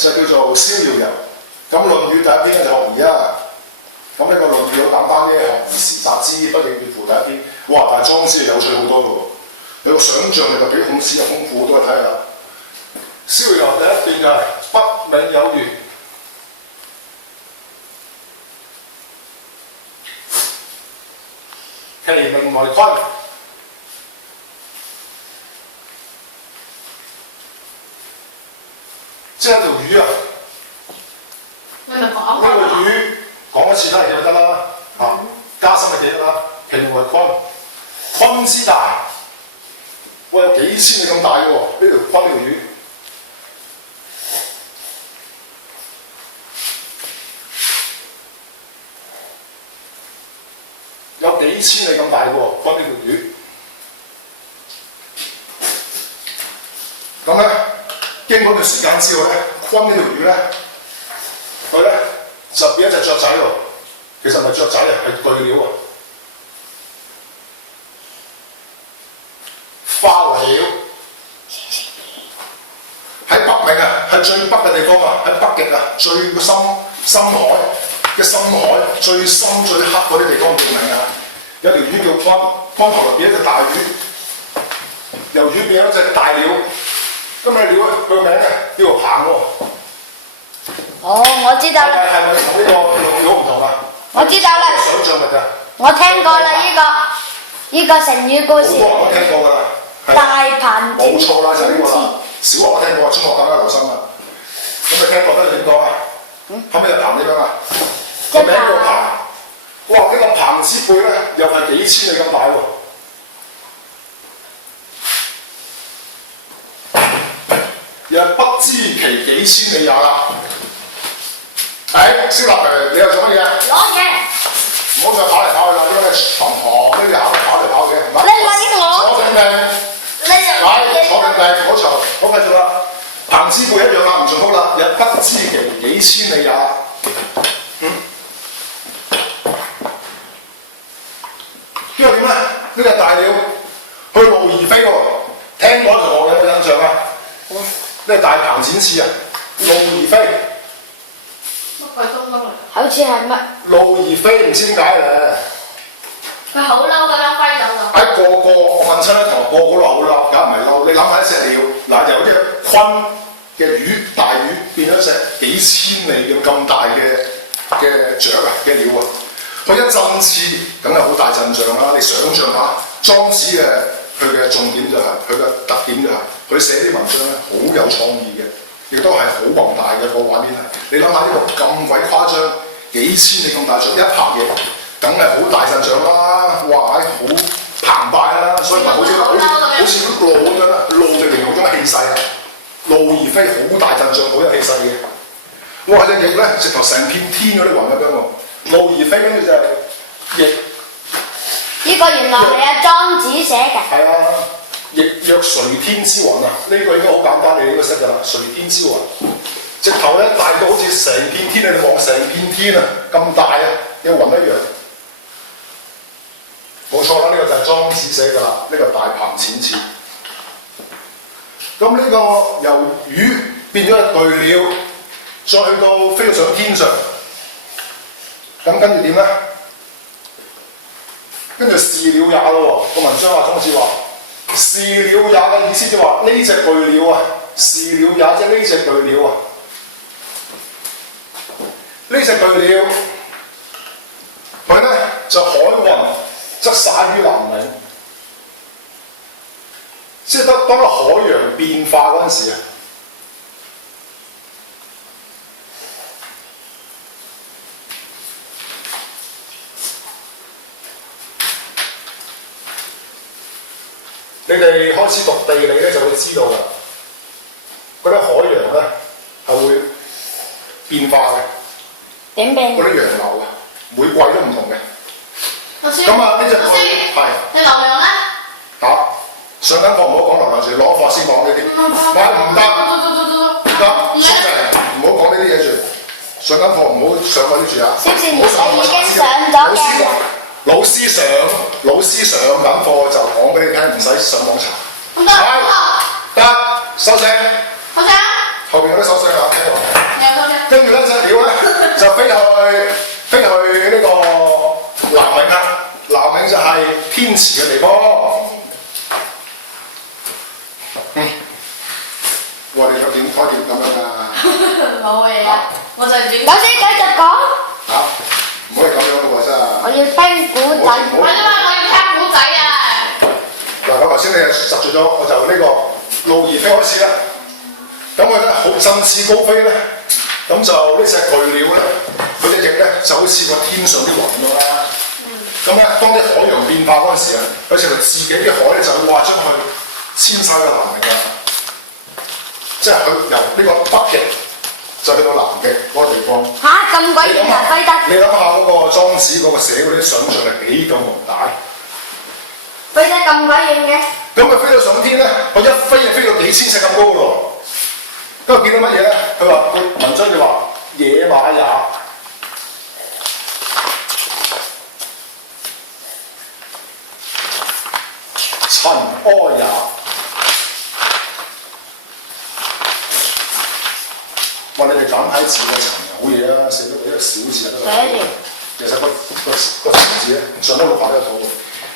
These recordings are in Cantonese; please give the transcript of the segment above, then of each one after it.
就叫做逍遙遊。咁《論語》第一篇咧就學而啊。咁呢個《論語》好簡單啫，學而時習之，不亦樂乎第一篇。哇！但係莊子有趣好多嘅喎，你個想像力就比孔子又豐富好多，睇下。逍遙遊第一段就係北冥有魚，其名為鯤。即係一條魚啊！你咪講呢個魚講一次睇嚟就得啦，加深咪記得啦。其名為鯤，鯤之大，哇有幾千里咁大嘅喎，呢條鯤呢條魚。有幾千里咁大嘅喎，鯤呢條魚。咁咧，經過段時間之後咧，鯤呢條魚咧，佢咧就變一隻雀仔喎。其實唔係雀仔啊，係巨鳥啊，花為鳥。喺北冥啊，係最北嘅地方啊，喺北極啊，最深海嘅深海最深最黑嗰啲地方叫冥啊。有條魚叫鯤，鯤後來變一隻大魚，由魚變咗一隻大鳥。咁嘅鳥咧，佢個名咧叫做鵬喎。哦，我知道啦。係咪同呢個鳥唔同啊？我知道啦。想像力㗎。我聽過啦，呢個成語故事。好多人都聽過㗎啦。大鵬冇錯啦，就係呢個啦。小學我聽過，中學更加留心啦。咁你聽過得點講啊？後尾就鵬點樣啊？個名叫鵬。哇！呢個鵬之背咧，又係幾千里咁大喎。又不知其幾千里也啦。蕭立你又做乜嘢？攞嘢。唔好再跑嚟跑去啦，因為床旁呢啲跑嚟跑去嘅。你揾我。坐定定。坐定定，唔好嘈，好繼續啦。鵬之背一樣啦，唔重複啦。又不知其幾千里也。呢個點咧？呢個大鳥去路而飛喎。聽過同學有冇印象啊？呢個大鵬展翅啊，路而飛。乜鬼東東嚟？好似係乜？路而飛唔知點解咧？佢好嬲咁樣揮走咗。我問親一同學，個個都好嬲，梗唔係嬲。你諗下一隻鳥，嗱由隻鯤嘅魚，大魚變咗隻幾千里咁大嘅雀啊嘅鳥啊，佢一振翅，梗係好大陣仗啦！你想象下，莊子嘅佢嘅重點就係佢嘅特點就係佢寫啲文章咧好有創意嘅，亦都係好宏大嘅個畫面啊！你諗下呢個咁鬼誇張，幾千里咁大雀一拍嘢，梗係好大陣仗啦！哇，好澎湃啦，所以咪好似啲路咁樣啦，路就形容咗個氣勢啊！路而飛好大陣仗，好有氣勢嘅。哇！隻翼咧直頭成片天嗰啲雲咁樣喎，路而飛跟住就係翼。呢個原來係阿莊子寫嘅。係啊，翼若垂天之雲啊！呢個應該好簡單，你應該識㗎啦。垂天之雲，直頭咧大到好似成片天啊！你望成片天啊，咁大啊，有雲一樣。冇錯啦，呢個就係莊子寫㗎啦。呢個大鵬展翅。咁呢個由魚變咗隻巨鳥，再去到飛到上天上，咁跟住點咧？跟住是鳥也咯喎，個文章話莊子話是鳥也嘅意思即係話呢隻巨鳥啊，是鳥也即係呢隻巨鳥啊，呢隻巨鳥佢咧就海雲則灑於南冥，即係當個海洋變化嗰陣時啊，你哋開始讀地理咧就會知道啦，嗰啲海洋咧係會變化嘅。點變？嗰啲洋流啊，每季都唔同嘅。老師，咁啊，呢隻老師，係你流量咧？上緊課唔好講流量住，攞課先講呢啲。唔得，蘇靜，唔好講呢啲嘢住。上緊課唔好上嗰啲住啊。小倩，你已經上咗嘅。老師上緊課就講俾你聽，唔使上網查。唔得，得，收聲。好聲。後邊嗰啲手勢啊，聽過？你有冇聽？跟住咧隻鳥咧就飛去呢個南冥啦，南冥就係天池嘅地方。我哋有點開點咁樣㗎？冇嘢啊，我就係老師繼續講。嚇，唔可以咁樣喎真係。我要聽古仔。係啊嘛，我要聽古仔啊！嗱，我頭先你實咗咗，我就呢個路兒飛開始啦。咁佢咧好振翅高飛咧，咁就呢隻巨鳥咧，佢隻翼咧就好似個天上啲雲咁啦。咁咧，當啲海洋變化嗰陣時啊，佢成日自己啲海咧就會劃出去遷晒去南極啦。即係佢由呢個北極就去到南極嗰個地方。嚇咁鬼遠啊，飛得！你諗下嗰個莊子嗰個寫嗰啲想像力幾咁宏大？飛得咁鬼遠嘅。咁佢飛到上天咧，佢一飛就飛到幾千尺咁高咯。咁佢見到乜嘢咧？佢話個文章就話野馬也，塵埃也。哇！你哋簡體字嘅塵好嘢啊，寫到一個小字喺度。寫住。其實個塵字咧，上得六畫得到。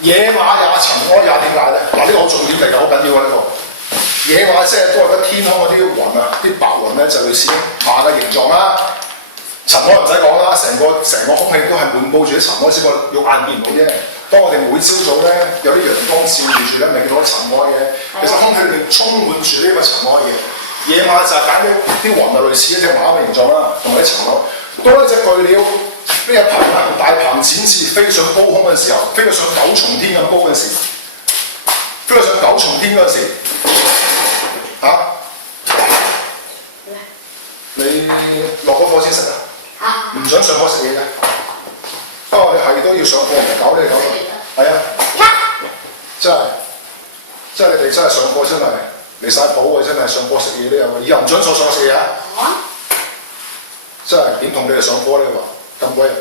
野馬也，塵埃也，點解咧？嗱，呢個好重點嚟㗎，好緊要啊！呢個野馬即係都係嗰天空嗰啲雲啊，啲白雲咧就類似馬嘅形狀啦。塵埃唔使講啦，成個空氣都係滿佈住啲塵埃，只不過肉眼見唔到啫。當我哋每朝早咧有啲陽光照住咧，咪見到啲塵埃嘅。其實空氣裏面充滿住呢個塵埃嘅。野馬就係揀啲雲啊，類似一隻馬嘅形狀啦，同埋啲塵埃。當一隻巨鳥呢隻鵬啊，大鵬展翅飛上高空嘅時候，飛到上9重天咁高嘅時，飛到上9重天嗰陣時，你落咗課先食啊？唔想上課食嘢嘅，不過我哋係都要上課，唔係搞呢搞路。係啊，真係你哋真係上課真係離晒譜喎！真係上課食嘢都有嘅，以後唔準坐上課食嘢啊！真係點同你哋上課呢？話咁鬼人。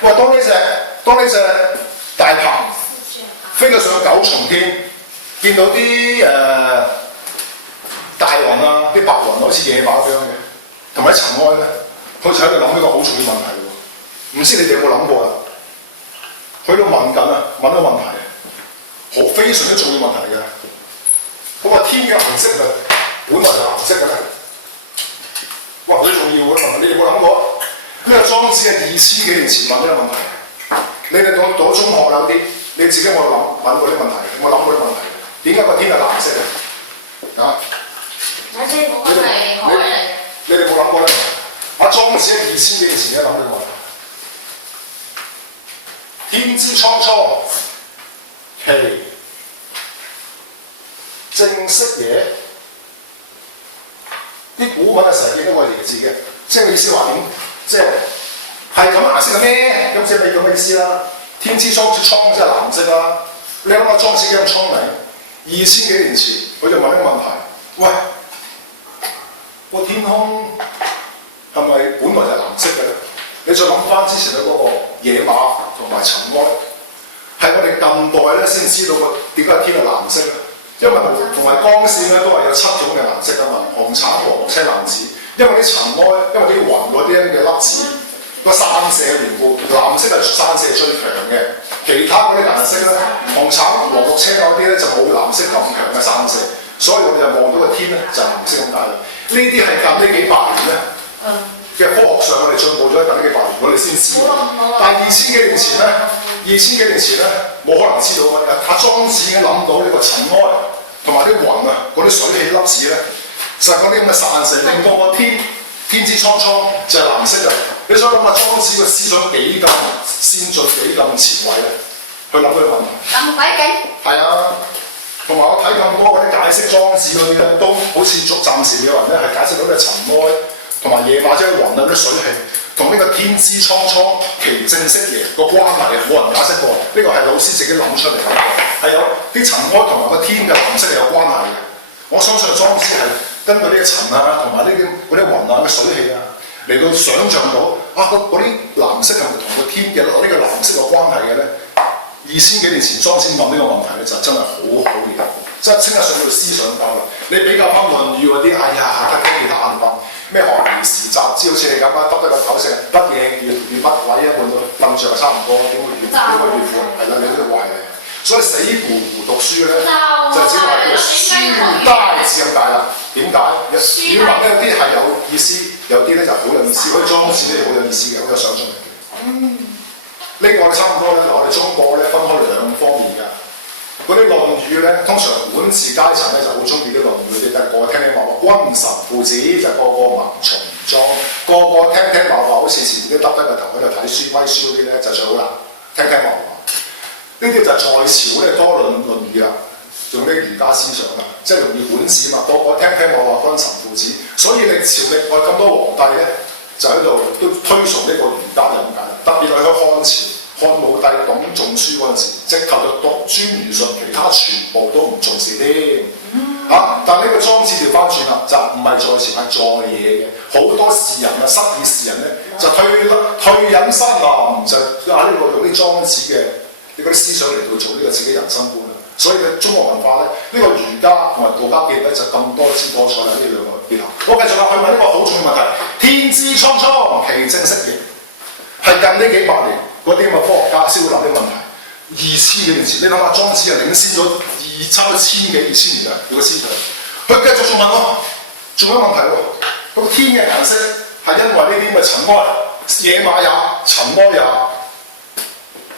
喂，當呢隻大鵬飛到上9重天，見到啲大雲啊，啲白雲好似野馬咁樣嘅，同埋啲塵埃咧，佢就喺度諗呢個好重要問題喎。唔知你哋有冇諗過啊？佢喺度問緊啊，問個問題，好非常之重要問題嘅。嗰個天嘅顏色係本來就藍色嘅咧。哇！好重要嘅問題，你哋有冇諗過？呢個莊子係2000幾年前問呢個問題。你哋到中學有啲，你自己有冇問過啲問題？有冇諗過啲問題？點解個天係藍色嘅？啊？我知，我係海嚟嘅。你哋冇諗過咧？莊子喺2000幾年前咧諗呢個問題。天之蒼蒼，其正色也。啲古文啊成日見到個椰字嘅，即係意思話點？即係咁顏色嘅咩？咁即係你咁嘅意思啦。天之蒼即係藍色啦。你諗下莊子幾咁聰明？2000幾年前佢就問呢個問題：喂，個天空係咪本來就係藍色嘅咧？你再諗翻之前嘅嗰個野馬同埋塵埃，係我哋近代咧先知道個點解天係藍色咧？因為同埋光線咧都係有7種嘅顏色㗎嘛，紅、橙、黃、綠、青、藍、紫。因為啲塵埃，因為啲雲嗰啲嘅粒子個散射嘅緣故，藍色係散射最強嘅。其他嗰啲顏色咧，紅、橙、黃、綠、青嗰啲咧就冇藍色咁強嘅散射，所以我哋就望到個天咧就藍色咁解啦。呢啲係近呢幾百年咧嘅科學上，我哋進步咗近呢幾百年，我哋先知。但係2000幾年前咧冇可能知道嘅。莊子已經諗到呢個塵埃同埋啲雲啊，嗰啲水氣粒子咧，就係嗰啲咁嘅散射，令到個天之蒼蒼就係藍色嘅。你想諗下莊子個思想幾咁先進，幾咁前衞咧？去諗呢個問題。咁鬼勁！係啊，同埋我睇咁多嗰啲解釋莊子嗰啲咧，都好似暫時有人咧係解釋到呢個塵埃同埋野馬即係雲啊嗰啲水氣。同呢個天之蒼蒼，其正色也個關係冇人解釋過，呢個係老師自己諗出嚟嘅，係有啲塵埃同埋個天嘅藍色係有關係嘅。我相信莊子係根據呢啲塵啊，同埋呢啲嗰啲雲啊、嘅水氣啊，嚟到想像到啊嗰啲藍色係咪同個天嘅呢個藍色有關係嘅咧？ 2000幾年前莊子問呢個問題咧，就真係好好嘢，即係稱得上叫思想交流。你比較翻《論語》嗰啲，哎呀，得聽你打唔翻咩學而時習之，好似你咁啊，耷低個頭成得嘢越乜鬼啊，換到瞓著就差唔多，點會越闊？係啦，你都壞嘅。所以死乎乎讀書咧，就只係叫書呆字咁解啦。點解？語文咧有啲係有意思，有啲咧就好有意思。嗰啲莊子咧好有意思嘅，好有想像力嘅。呢個我哋差唔多咧，我哋中國咧分開兩方面㗎。嗰啲論語咧，通常管治階層咧就好中意啲論語啲，但係個個聽聽話話君臣父子，就個個文從莊，個個聽聽話話，好似前面啲耷低個頭喺度睇書威書嗰啲咧，就最好啦，聽聽話話。呢啲就在朝咧多論語啦，用啲儒家思想啦，即係容易管治嘛，個個聽聽話話君臣父子，所以歷朝歷代咁多皇帝咧，就喺度都推崇呢個儒家就咁解啦，特別係喺漢朝。漢武帝董仲舒嗰陣時，直頭就獨尊儒術，其他全部都唔重視添。但係呢個莊子調翻轉啦，就唔係在朝，係在野嘅。好多士人啊，失意士人咧，就退隱山林，就喺呢個用啲莊子嘅啲思想嚟到做呢個自己人生觀啦。所以嘅中國文化咧，呢、個儒家同埋道家嘅咧就咁多姿多彩啦，呢兩個結合。我繼續啦，去問一個好重要問題：天之蒼蒼，其正色邪。係近呢幾百年嗰啲咁嘅科學家先會諗呢個問題。2000幾年前，你諗下莊子係領先咗差唔多1000幾2000年㗎，有個思想。佢繼續仲問喎，仲有問題喎。嗰個天嘅顏色係因為呢啲咁嘅塵埃、野馬也、塵埃也，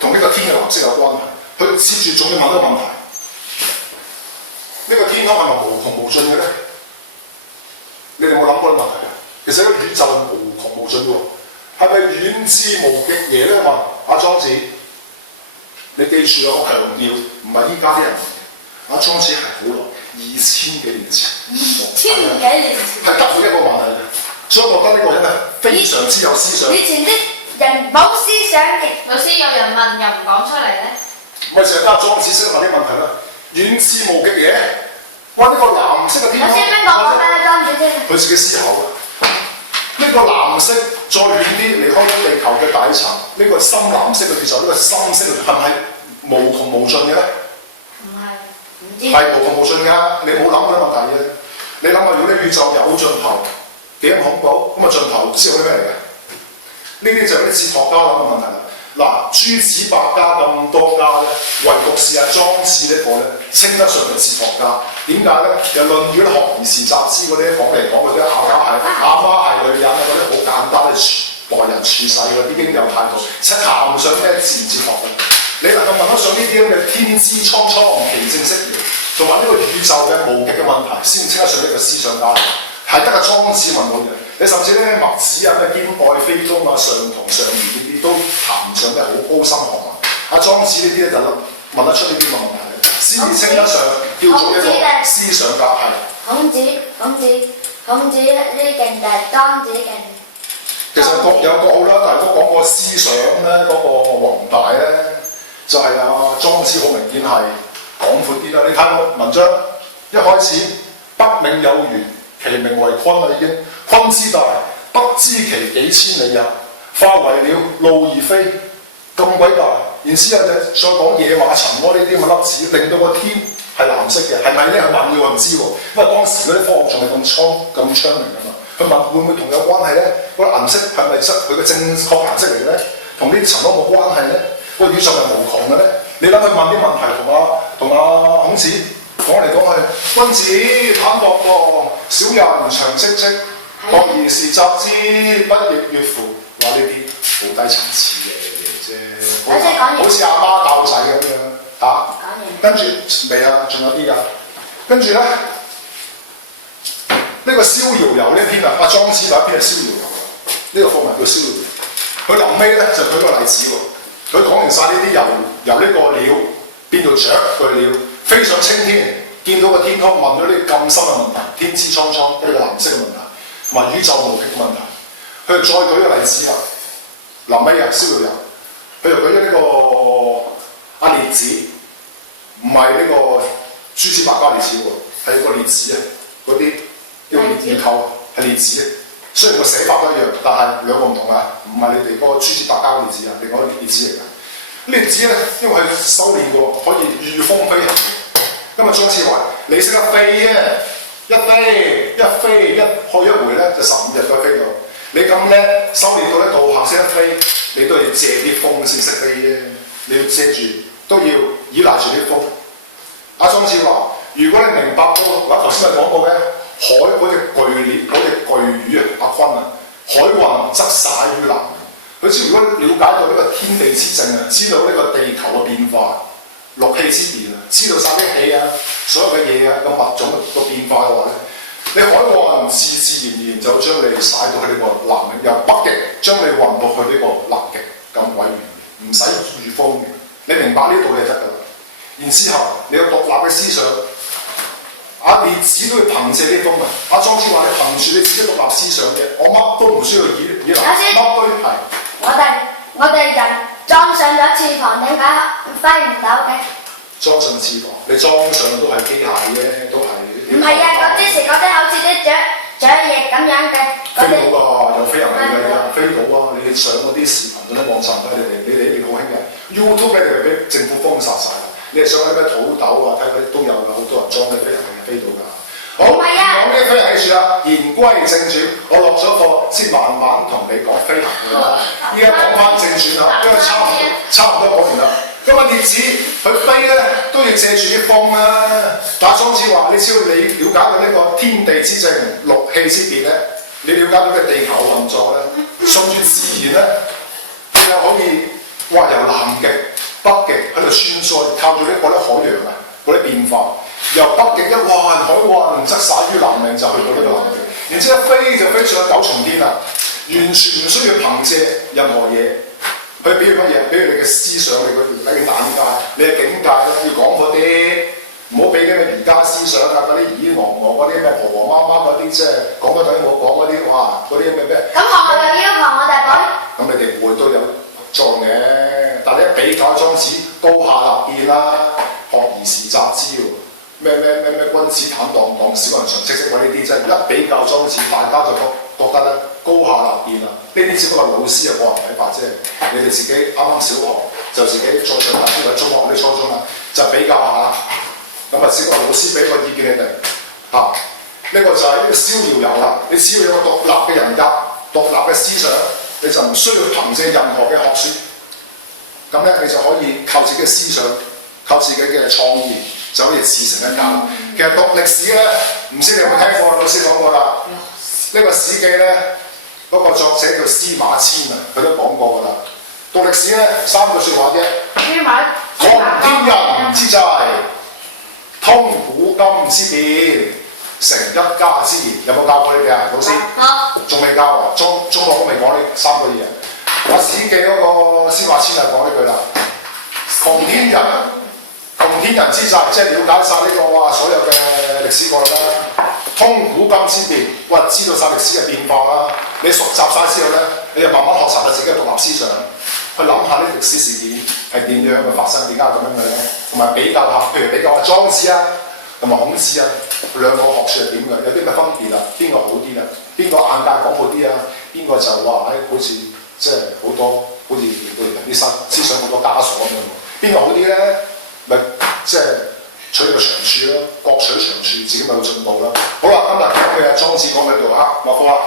同呢個天嘅藍色有關係。佢接住仲要問一個問題：呢個天空係咪無窮無盡嘅咧？你哋有冇諗過呢個問題啊？其實呢個宇宙係無窮無盡嘅喎。係咪遠至無極嘢咧？問阿莊子，你記住啊！我強調唔係依家啲人問嘅。阿莊子係好耐2000幾年前2000幾年前係得佢一個問題嘅，所以我覺得呢個人係非常之有思想。以前啲人冇思想嘅，老師有人問又唔講出嚟咧，咪成日阿莊子識問啲問題啦。遠至無極嘢，哇！呢個藍色嘅天空，我先邊個講俾莊子聽？佢自己思考嘅。呢個藍色再遠啲離開咗地球嘅大層，呢、個深藍色嘅宇宙，呢、個深色嘅係咪無窮無盡嘅咧？唔係，唔知。係無窮無盡㗎，你冇諗過啲問題嘅。你諗下，如果你宇宙有盡頭，幾咁恐怖？咁啊盡頭知道啲咩嚟嘅？呢啲就係啲哲學家諗嘅問題啦。嗱，諸子百家咁多家咧，唯獨是阿莊子呢個咧，稱得上係哲學家。點解咧？由《論語》學而時習之嗰啲講嚟講去都阿媽係女人啊，嗰啲好簡單嘅待人處世嗰啲應有態度，談唔上咩自然哲學嘅。你能夠問得上呢啲咁嘅天之蒼蒼，其正色邪，同埋呢個宇宙嘅無極嘅問題，先稱得上呢個思想家。係得個莊子問到嘅。你甚至咧墨子啊、咩兼愛非中啊、上堂上賢呢啲都談唔上咩好高深學問。阿莊子呢啲咧就問得出呢啲咁嘅問題，先至稱得上叫做一個思想家。係。孔子呢勁定係莊子勁？其實各有各好啦，但係如果講個思想咧，嗰、個宏大咧，就係阿莊子好明顯係廣闊啲啦。你睇個文章一開始，北冥有魚，其名為鯤啦已經。鯤之大，不知其幾千里也。化為鳥，怒而飛，咁鬼大。然之後就再講野馬塵埃呢啲咁嘅粒子，令到個天係藍色嘅，係咪咧？佢問嘅我唔知喎，因為當時嗰啲科學仲係咁昌明㗎嘛。佢問會唔會同有關係咧？嗰個顏色係咪佢嘅正確顏色嚟咧？同啲塵埃冇關係咧？個宇宙係無窮嘅咧？你諗佢問啲問題同阿孔子講嚟講去，君子坦蕩蕩，小人長戚戚，學而時習之，不亦說乎？話呢啲好低層次嘅嘢啫，好似阿媽教仔咁樣嚇。講完。跟住未啊？仲有啲㗎。跟住咧，呢個逍遙遊呢篇啊，阿莊子有一篇係逍遙遊啊。呢個課文叫逍遙遊。佢臨尾咧就舉個例子喎。佢講完晒呢啲由呢個鳥變到雀嘅鳥，飛上青天，見到個天空，問咗呢咁深嘅問題，天之蒼蒼呢個藍色嘅問題，同埋宇宙無極嘅問題。佢再舉個例子啦，臨尾啊逍遙遊，佢又舉咗呢個阿列子，唔係呢個諸子百家列子喎，係個列子啊，嗰啲叫列構係列子。雖然個寫法都一樣，但係兩個唔同啊，唔係你哋嗰個諸子百家嘅列子啊，另外一個列子嚟㗎。呢隻紙咧，因為佢修練過，可以御風飛行。咁啊，莊子話：你識得飛啊，一飛一去一回咧，就15日都飛到。你咁叻，修練到咧道行識得飛，你都要借啲風先識飛啫。你要借住，都要依賴住啲風。阿莊子話：如果你明白到，我頭先咪講過嘅，海嗰隻巨鳥，嗰隻巨魚啊，阿鯤啊，海運則徙於南。佢知如果了解到呢個天地之正啊，知道呢個地球嘅變化、六氣之變啊，知道晒啲氣啊、所有嘅嘢啊、個物種個變化嘅話咧，你海運自自然然就將你徙到去呢個南極，由北極將你運到去呢個南極咁鬼遠，唔使御風嘅。你明白呢道理就得㗎啦。然之後你有獨立嘅思想，阿列子都要憑借啲風啊！阿莊子話：你憑住你自己獨立思想嘅，我乜都唔需要依賴，乜都係。我哋人裝上咗翅膀，點解飛唔到嘅？裝上翅膀，你裝上都係機械啫，都係。唔係啊，嗰啲係嗰啲好似啲雀翼咁樣嘅嗰啲。飛到㗎，有飛人嚟㗎，飛到啊！你哋上嗰啲視頻嗰啲網站睇你哋好興嘅 YouTube 咧，就俾政府封殺晒啦。你係上嗰啲咩土豆啊，睇佢都有㗎，好多人裝啲飛人嚟飛到㗎。好，講呢啲飛行技術啦，言歸正傳，我落咗課先慢慢同你講飛行嘅啦。依家講翻正傳啦，因為差唔多講完啦。咁啊，列子佢飛咧都要借住啲風啦。但係莊子話：你只要你了解到呢個天地之正、六氣之變咧，你了解到嘅地球運作咧，順住自然咧，你又可以由南極、北極喺度穿梭，靠住呢個海洋啊嗰啲變化。由北極一運海運則徙於南冥，就去到呢個南極，然之後飛就飛上九重天啦，完全唔需要憑借任何嘢去比如乜嘢，比如你嘅思想、你嘅眼界、你嘅境界咧，要講嗰啲，唔好俾啲咩儒家思想啊，嗰啲耳戇戇嗰啲咩婆婆媽媽嗰啲，即係講得等於我講嗰啲，哇，嗰啲咩？咁學校又要求我哋講。咁你哋會都有作用嘅，但係一比較莊子高下立見啦，學而時習之喎。咩君子坦蕩蕩，小人長戚戚，呢啲真係一比較莊子，大家就覺得咧高下立見啦。呢啲只不過老師嘅個人睇法啫。你哋自己啱啱小學就自己再上大啲，或者中學啲初中啦，就比較下啦。咁啊，只不過老師俾個意見你哋嚇。呢個就係呢個逍遙遊啦。你只要有個獨立嘅人格、獨立嘅思想，你就唔需要憑借任何嘅學説。咁咧，你就可以靠自己嘅思想，靠自己嘅創意。就可以自成一家。其實讀歷史咧，唔知你有冇聽過？老師講過啦。呢個《史記》咧，嗰個作者叫司馬遷啊，佢都講過㗎啦。讀歷史咧，3句説話啫。窮天人之際，通古今之變，成一家之言。有冇教過你哋啊，老師？仲未教啊？中學都未講呢3句嘢。我《史記》嗰個司馬遷就講呢句啦。窮天人。窮天人之際，即係了解晒呢個所有嘅歷史過去啦，通古今之變，知道晒歷史嘅變化啦。你熟習晒之後咧，你就慢慢學習下自己嘅獨立思想，去諗下呢歷史事件係點樣嘅發生，點解咁樣嘅咧？同埋比較下，譬如比較下莊子啊，同埋孔子啊，兩個學説係點嘅？有啲咩分別啊？邊個好啲啊？邊個眼界廣闊啲啊？邊個就話好似即係好多，好似對人啲思想好多枷鎖咁樣？邊個好啲咧？咪即係取個長處咯，各取長處，自己咪會進步啦。好啦，今日講嘅莊子講喺度啊，落課啦。